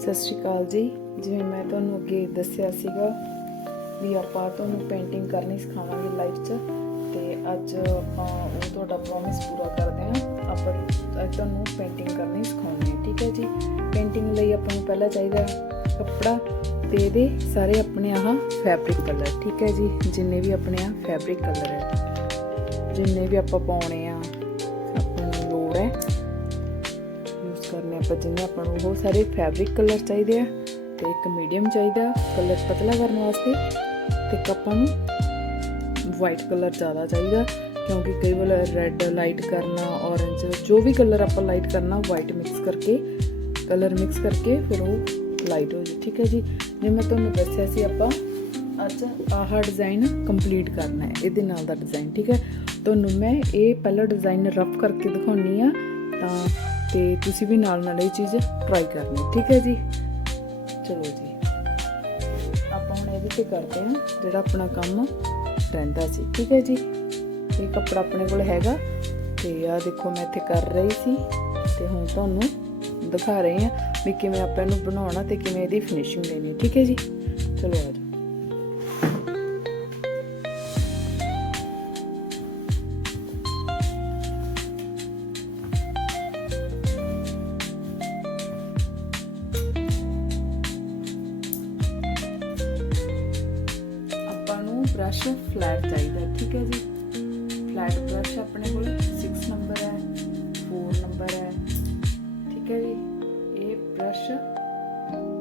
ਸਤਿ ਸ਼੍ਰੀ ਅਕਾਲ ਜੀ। ਜਿਵੇਂ ਮੈਂ ਤੁਹਾਨੂੰ ਅੱਗੇ ਦੱਸਿਆ ਸੀਗਾ ਵੀ ਆਪਾਂ ਤੁਹਾਨੂੰ ਪੇਂਟਿੰਗ ਕਰਨੀ ਸਿਖਾਵਾਂਗੇ ਲਾਈਫ 'ਚ, ਤੇ ਅੱਜ ਆਪਾਂ ਉਹ ਤੁਹਾਡਾ ਪ੍ਰੋਮਿਸ ਪੂਰਾ ਕਰਦੇ ਹਾਂ। ਆਪਾਂ ਅੱਜ ਤੁਹਾਨੂੰ ਪੇਂਟਿੰਗ ਕਰਨੀ ਸਿਖਾਉਣੀ ਹੈ, ਠੀਕ ਹੈ ਜੀ? ਪੇਂਟਿੰਗ ਲਈ ਆਪਾਂ ਨੂੰ ਪਹਿਲਾਂ ਚਾਹੀਦਾ ਕੱਪੜਾ ਤੇ ਇਹਦੇ ਸਾਰੇ ਆਪਣੇ ਆਹ ਫੈਬਰਿਕ ਕਲਰ ਠੀਕ ਹੈ ਜੀ? ਜਿੰਨੇ ਵੀ ਆਪਣੇ ਆ ਫੈਬਰਿਕ ਕਲਰ ਹੈ, ਜਿੰਨੇ ਵੀ ਆਪਾਂ ਪਾਉਣੇ ਆ ਆਪਾਂ ਜਿੰਨੇ ਆਪਾਂ ਨੂੰ ਬਹੁਤ ਸਾਰੇ ਫੈਬਰਿਕ ਕਲਰ ਚਾਹੀਦੇ ਆ ਤੇ ਇੱਕ ਮੀਡੀਅਮ ਚਾਹੀਦਾ ਕਲਰ ਪਤਲਾ ਕਰਨ ਵਾਸਤੇ ਤੇ ਇੱਕ ਆਪਾਂ ਨੂੰ ਵਾਈਟ ਕਲਰ ਜ਼ਿਆਦਾ ਚਾਹੀਦਾ ਕਿਉਂਕਿ ਕਈ ਵਾਰ ਰੈੱਡ ਲਾਈਟ ਕਰਨਾ ਔਰੇਂਜ ਜੋ ਵੀ ਕਲਰ ਆਪਾਂ ਲਾਈਟ ਕਰਨਾ ਵਾਈਟ ਮਿਕਸ ਕਰਕੇ ਕਲਰ ਮਿਕਸ ਕਰਕੇ ਫਿਰ ਉਹ ਲਾਈਟ ਹੋ ਜੇ ਠੀਕ ਹੈ ਜੀ? ਜਿਵੇਂ ਮੈਂ ਤੁਹਾਨੂੰ ਦੱਸਿਆ ਸੀ ਆਪਾਂ ਅੱਜ ਆਹ ਡਿਜ਼ਾਈਨ ਕੰਪਲੀਟ ਕਰਨਾ ਹੈ, ਇਹਦੇ ਨਾਲ ਦਾ ਡਿਜ਼ਾਈਨ ਠੀਕ ਹੈ? ਤੁਹਾਨੂੰ ਮੈਂ ਇਹ ਪਹਿਲਾ ਡਿਜ਼ਾਈਨ ਰਫ ਕਰਕੇ ਦਿਖਾਉਣੀ ਆ ਤਾਂ ਤੇ ਤੁਸੀਂ ਵੀ ਨਾਲ ਨਾਲ ਇਹ ਚੀਜ਼ ਟਰਾਈ ਕਰਨੀ, ਠੀਕ ਹੈ ਜੀ? ਚਲੋ ਜੀ। ਆਪਾਂ ਹੁਣ ਇਹਦੇ ਤੇ ਕਰਦੇ ਹਾਂ, ਜਿਹੜਾ ਆਪਣਾ ਕੰਮ ਰਹਿੰਦਾ ਸੀ, ਠੀਕ ਹੈ ਜੀ? ਇਹ ਕੱਪੜਾ ਆਪਣੇ ਕੋਲ ਹੈਗਾ ਤੇ ਆ ਦੇਖੋ ਮੈਂ ਇੱਥੇ ਕਰ ਰਹੀ ਸੀ ਤੇ ਹੁਣ ਤੁਹਾਨੂੰ ਦਿਖਾ ਰਹੇ ਹਾਂ ਵੀ ਕਿਵੇਂ ਆਪਾਂ ਇਹਨੂੰ ਬਣਾਉਣਾ ਤੇ ਕਿਵੇਂ ਇਹਦੀ ਫਿਨਿਸ਼ਿੰਗ ਦੇਣੀ ਹੈ, ਠੀਕ ਹੈ ਜੀ? ਚਲੋ ਆ ਬ੍ਰਸ਼ ਫਲੈਟ ਚਾਹੀਦਾ, ਠੀਕ ਹੈ ਜੀ? ਫਲੈਟ ਬ੍ਰਸ਼ ਆਪਣੇ ਕੋਲ 6 ਨੰਬਰ ਹੈ 4 ਨੰਬਰ ਹੈ, ਠੀਕ ਹੈ ਜੀ? ਇਹ ਬ੍ਰਸ਼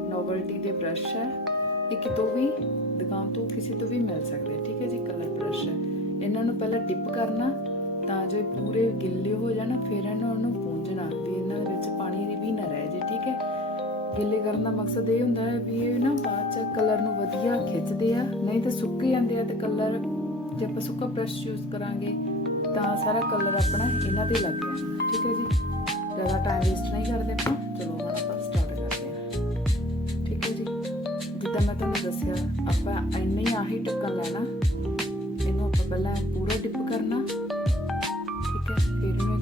ਨੋਵਲਟੀ ਦੇ ਬ੍ਰਸ਼ ਹੈ। ਇਹ ਕਿਤੋਂ ਵੀ ਦੁਕਾਨ ਤੋਂ ਕਿਸੇ ਤੋਂ ਵੀ ਮਿਲ ਸਕਦੇ ਠੀਕ ਹੈ ਜੀ? ਕਲਰ ਬ੍ਰਸ਼ ਇਹਨਾਂ ਨੂੰ ਪਹਿਲਾਂ ਡਿਪ ਕਰਨਾ, ਤਾਂ ਜੋ ਪੂਰੇ ਗਿੱਲੇ ਹੋ ਜਾਣ, ਫਿਰ ਇਹਨਾਂ ਨੂੰ ਪੂੰਝਣਾ, ਵੀ ਇਹਨਾਂ ਵਿੱਚ ਪਾਣੀ ਵੀ ਨਾ ਰਹਿ ਜੇ, ਠੀਕ ਹੈ? ਗਿੱਲੇ ਕਰਨ ਦਾ ਮਕਸਦ ਇਹ ਹੁੰਦਾ ਹੈ ਵੀ ਇਹ ਨਾ ਬਾਅਦ ਚ ਕਲਰ ਨੂੰ ਵਧੀਆ ਖਿੱਚਦੇ ਆ, ਨਹੀਂ ਤਾਂ ਸੁੱਕ ਜਾਂਦੇ ਆ ਤੇ ਕਲਰ ਜੇ ਆਪਾਂ ਸੁੱਕਾ ਬ੍ਰਸ਼ ਯੂਜ਼ ਕਰਾਂਗੇ ਤਾਂ ਸਾਰਾ ਕਲਰ ਆਪਣਾ ਇਹਨਾਂ ਤੇ ਲੱਗ ਜਾਣਾ, ਠੀਕ ਹੈ ਜੀ? ਜ਼ਿਆਦਾ ਟਾਈਮ ਵੇਸਟ ਨਹੀਂ ਕਰਦੇ ਆਪਾਂ, ਚਲੋ ਹੁਣ ਆਪਾਂ ਸਟਾਰਟ ਕਰਦੇ ਹਾਂ। ਠੀਕ ਹੈ ਜੀ? ਜਿੱਦਾਂ ਮੈਂ ਤੁਹਾਨੂੰ ਦੱਸਿਆ, ਆਪਾਂ ਇੰਨੇ ਹੀ ਆਹੀ ਟੱਕਾ ਲੈਣਾ, ਇਹਨੂੰ ਆਪਾਂ ਪਹਿਲਾਂ ਪੂਰਾ ਡਿਪ ਕਰਨਾ, ਠੀਕ ਹੈ? ਫਿਰ ਇਹਨੂੰ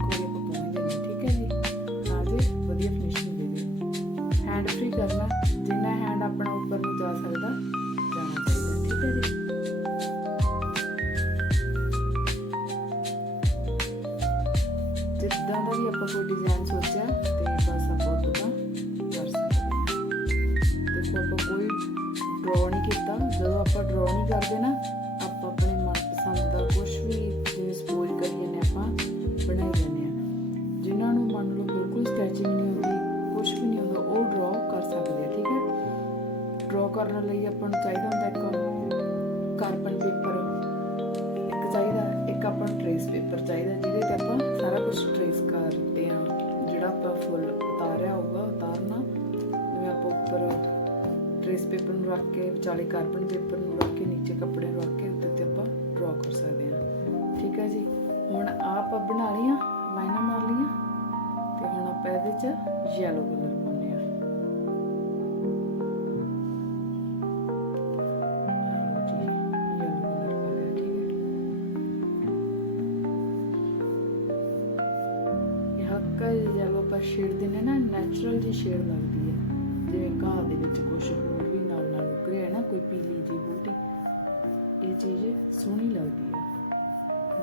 ਆਪਾਂ ਡਰਾ ਨਹੀਂ ਕਰਦੇ ਨਾ। ਨੂੰ ਰੱਖ ਕੇ ਵਿਚਾਲੇ ਕਾਰਬਨ ਪੇਪਰ ਨੂੰ ਰੱਖ ਕੇ ਨੀਚੇ ਕੱਪੜੇ ਰੱਖ ਕੇ ਉੱਤੇ ਤੇ ਆਪਾਂ ਡਰਾ ਕਰ ਸਕਦੇ ਹਾਂ। ਠੀਕ ਹੈ ਜੀ? ਹੁਣ ਆਪ ਬਣਾ ਲਈਆਂ, ਲਾਈਨਾਂ ਮਾਰ ਲਈਆਂ ਤੇ ਹੁਣ ਆਪਾਂ ਇਹਦੇ ਚ ਯੈਲੋ ਕਲਰ ਪਾਉਂਦੇ ਆ ਜੀ ਯੈਲੋ ਕਲਰ ਜਦੋਂ ਆਪਾਂ ਸ਼ੇਡ ਦਿੰਦੇ ਨਾ ਨੈਚੁਰਲ ਜੀ ਸ਼ੇਡ ਲੱਗਦੀ ਹੈ। ਜਿਵੇਂ ਘਾਹ ਦੇ ਵਿੱਚ ਕੁਝ ਹੋਰ ਰਿਹਾ ਨਾ, ਕੋਈ ਪੀਲੀ ਜੀ ਬੂਟੀ। ਇਹ ਚੀਜ਼ ਸੋਹਣੀ ਲੱਗਦੀ ਹੈ।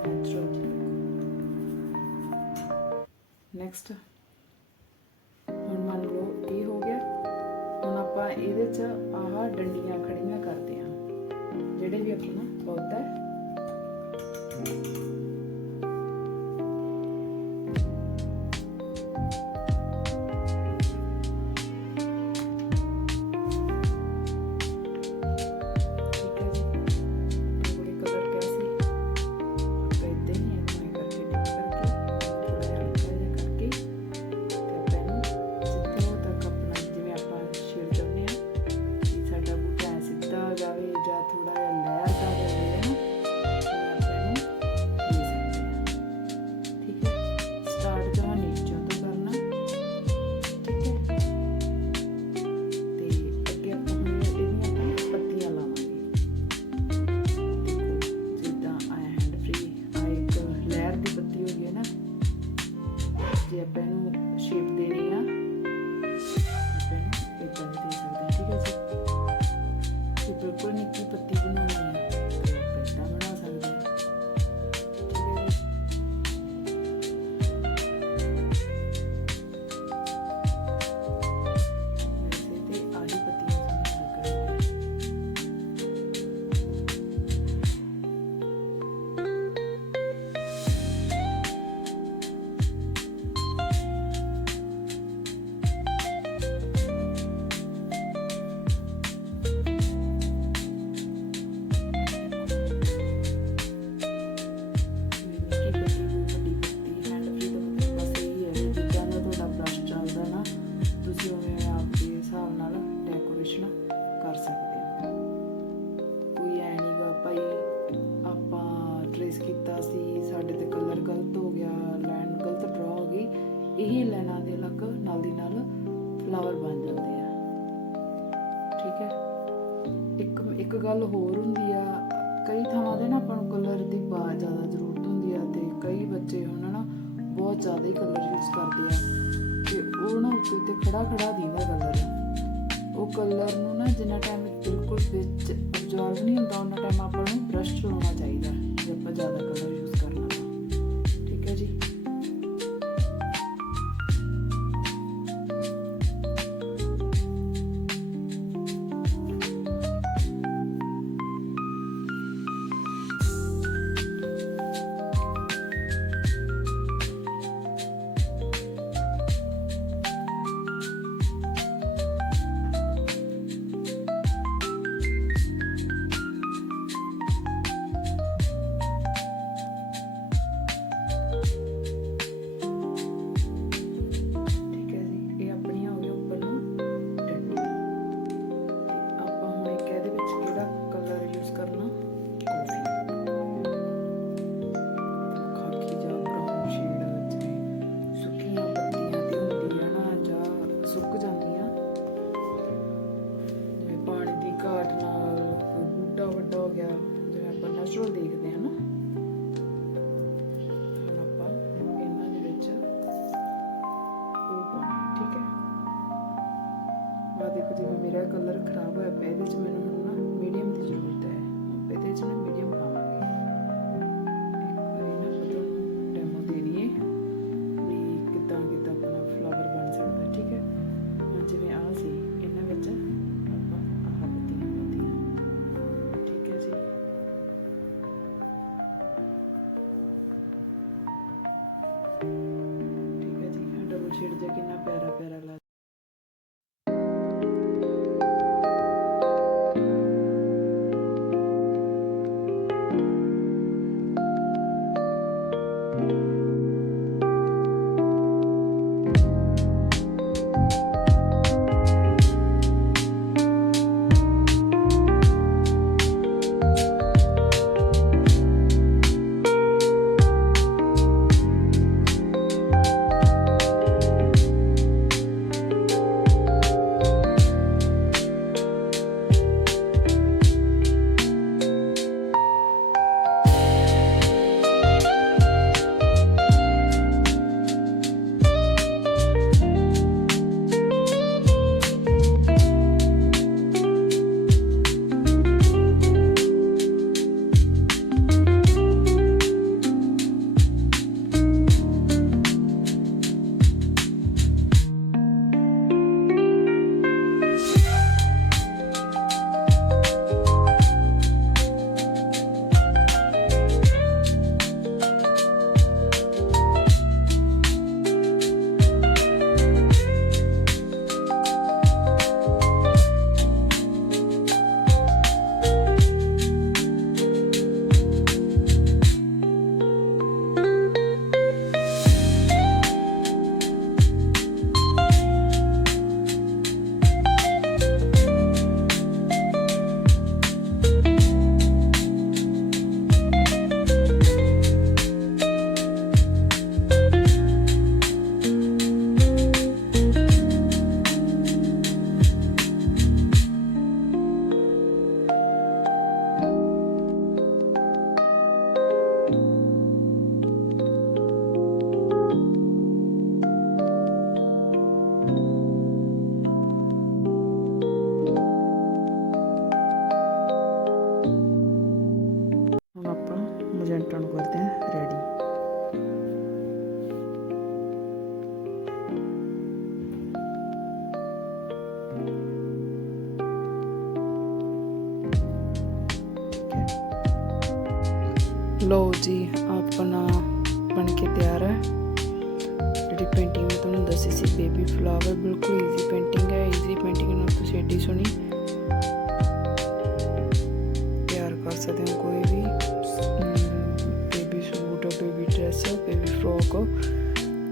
ਨੈਚੁਰਲ ਨੈਕਸਟ ਹੁਣ ਮੰਨ ਲਓ ਇਹ ਹੋ ਗਿਆ। ਹੁਣ ਆਪਾਂ ਇਹਦੇ ਚ ਆਹ ਡੰਡੀਆਂ ਖੜੀਆਂ ਕਰਦੇ ਹਾਂ। ਜਿਹੜੇ ਵੀ ਆਪਣਾ ਪੌਦਾ ਹੈ। ਜੇ ਆਪਾਂ ਇਹਨੂੰ ਸ਼ੇਪ ਦੇਣੀ ਆ। ਆਪਾਂ ਇਹਨੂੰ ਇਦਾਂ ਵੀ ਦੇ ਸਕਦੇ ਹਾਂ ਠੀਕ ਹੈ ਜੀ। ਜੇ ਬਿਲਕੁਲ ਨਿੱਕੀ ਪੱਤੀ ਬਣਾਉਣੀ ਠੀਕ ਹੈ। ਇੱਕ ਇੱਕ ਗੱਲ ਹੋਰ ਹੁੰਦੀ ਆ, ਕਈ ਥਾਵਾਂ ਤੇ ਨਾ ਆਪਾਂ ਨੂੰ ਕਲਰ ਦੀ ਬਹੁਤ ਜ਼ਿਆਦਾ ਜ਼ਰੂਰਤ ਹੁੰਦੀ ਆ ਤੇ ਕਈ ਬੱਚੇ ਹੁਣ ਨਾ ਬਹੁਤ ਜ਼ਿਆਦਾ ਹੀ ਕਲਰ ਯੂਜ਼ ਕਰਦੇ ਆ ਤੇ ਉਹ ਨਾ ਉੱਤੇ ਉੱਤੇ ਖੜਾ ਖੜਾ ਦੀਦਾ ਕਲਰ ਉਹ ਕਲਰ ਨੂੰ ਨਾ ਜਿੰਨਾ ਟਾਈਮ ਬਿਲਕੁਲ ਵਿੱਚ ਅਬਜ਼ਰਵ ਨਹੀਂ ਹੁੰਦਾ ਉਹਨਾਂ ਟਾਈਮ ਆਪਾਂ ਨੂੰ ਬ੍ਰਸ਼ ਚਲਾਉਣਾ ਚਾਹੀਦਾ ਜੇ ਆਪਾਂ ਜ਼ਿਆਦਾ ਕਲਰ ਆ ਦੇਖੋ ਜਿਵੇਂ ਮੇਰਾ ਕਲਰ ਖਰਾਬ ਹੋਇਆ ਪਿਆ, ਇਹਦੇ ਚ ਮੈਨੂੰ ਹੁਣ ਨਾ ਮੀਡੀਅਮ ਦੀ ਜ਼ਰੂਰਤ ਹੈ। ਇਹਦੇ ਚ ਨਾ ਮੀਡੀਅਮ ਪਾਵਾਂਗੇ। ਇੱਕ ਵਾਰੀ ਨਾ ਪਤਾ ਡੈਮੋ ਦੇ ਦਈਏ ਵੀ ਕਿੱਦਾਂ ਕਿੱਦਾਂ ਆਪਣਾ ਫਲਾਵਰ ਬਣ ਸਕਦਾ ਠੀਕ ਹੈ? ਹੁਣ ਜਿਵੇਂ ਆ ਸੀ, ਇਹਨਾਂ ਵਿੱਚ ਆਪਾਂ ਆਹ ਪੱਤੀਆਂ ਪਾਤੀਆਂ ਠੀਕ ਹੈ ਜੀ। ਠੀਕ ਹੈ ਜੀ ਡਬਲ ਸ਼ੇਡ ਜਿਹਾ ਕਿੰਨਾ ਪਿਆਰਾ ਪਿਆਰਾ ਲੋ ਜੀ, ਆਪਣਾ ਬਣ ਕੇ ਤਿਆਰ ਹੈ। ਜਿਹੜੀ ਪੇਂਟਿੰਗ ਮੈਂ ਤੁਹਾਨੂੰ ਦੱਸੀ ਸੀ ਬੇਬੀ ਫਲਾਵਰ ਬਿਲਕੁਲ ਈਜ਼ੀ ਪੇਂਟਿੰਗ ਹੈ। ਈਜ਼ੀ ਪੇਂਟਿੰਗ ਨਾਲ ਤੁਸੀਂ ਐਡੀ ਸੋਹਣੀ ਤਿਆਰ ਕਰ ਸਕਦੇ ਹੋ ਕੋਈ ਵੀ। Baby suit baby dress baby frock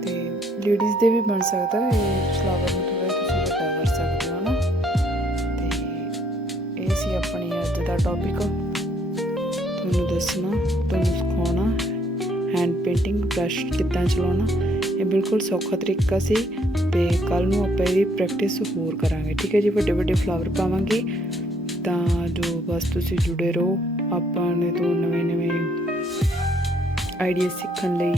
ਤੇ ਲੇਡੀਜ਼ ਦੇ ਵੀ ਬਣ ਸਕਦਾ ਇਹ ਫਲਾਵਰ ਨੂੰ ਤੁਸੀਂ ਵੱਡਾ ਕਰ ਸਕਦੇ ਹੋ ਨਾ। ਤੇ ਇਹ ਸੀ ਆਪਣੀ ਅੱਜ ਦਾ ਟੌਪਿਕ ਤੁਹਾਨੂੰ ਦੱਸਣਾ, ਤੁਹਾਨੂੰ ਸਿਖਾਉਣਾ ਹੈਂਡ ਪੇਂਟਿੰਗ ਬ੍ਰਸ਼ ਕਿੱਦਾਂ ਚਲਾਉਣਾ, ਇਹ ਬਿਲਕੁਲ ਸੌਖਾ ਤਰੀਕਾ ਸੀ ਤੇ ਕੱਲ ਨੂੰ ਆਪਾਂ ਇਹਦੀ ਪ੍ਰੈਕਟਿਸ ਹੋਰ ਕਰਾਂਗੇ, ਠੀਕ ਹੈ ਜੀ? ਵੱਡੇ ਵੱਡੇ ਫਲਾਵਰ ਪਾਵਾਂਗੇ, ਤਾਂ ਜੋ ਬਸ ਤੁਸੀਂ ਜੁੜੇ ਰਹੋ, ਆਪਾਂ ਨੇ ਤੋਂ ਨਵੇਂ ਨਵੇਂ ਆਈਡੀਆ ਸਿੱਖਣ ਲਈ,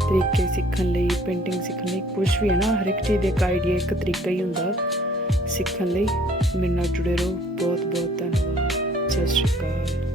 ਤਰੀਕੇ ਸਿੱਖਣ ਲਈ ਪੇਂਟਿੰਗ ਸਿੱਖਣ ਲਈ ਕੁਝ ਵੀ ਹੈ ਨਾ, ਹਰ ਇੱਕ ਚੀਜ਼ ਦਾ ਇੱਕ ਆਈਡੀਆ ਇੱਕ ਤਰੀਕਾ ਹੀ ਹੁੰਦਾ ਸਿੱਖਣ ਲਈ। ਮੇਰੇ ਨਾਲ ਜੁੜੇ ਰਹੋ ਬਹੁਤ ਬਹੁਤ ਧੰਨਵਾਦ। ਸਤਿ ਸ਼੍ਰੀ ਅਕਾਲ।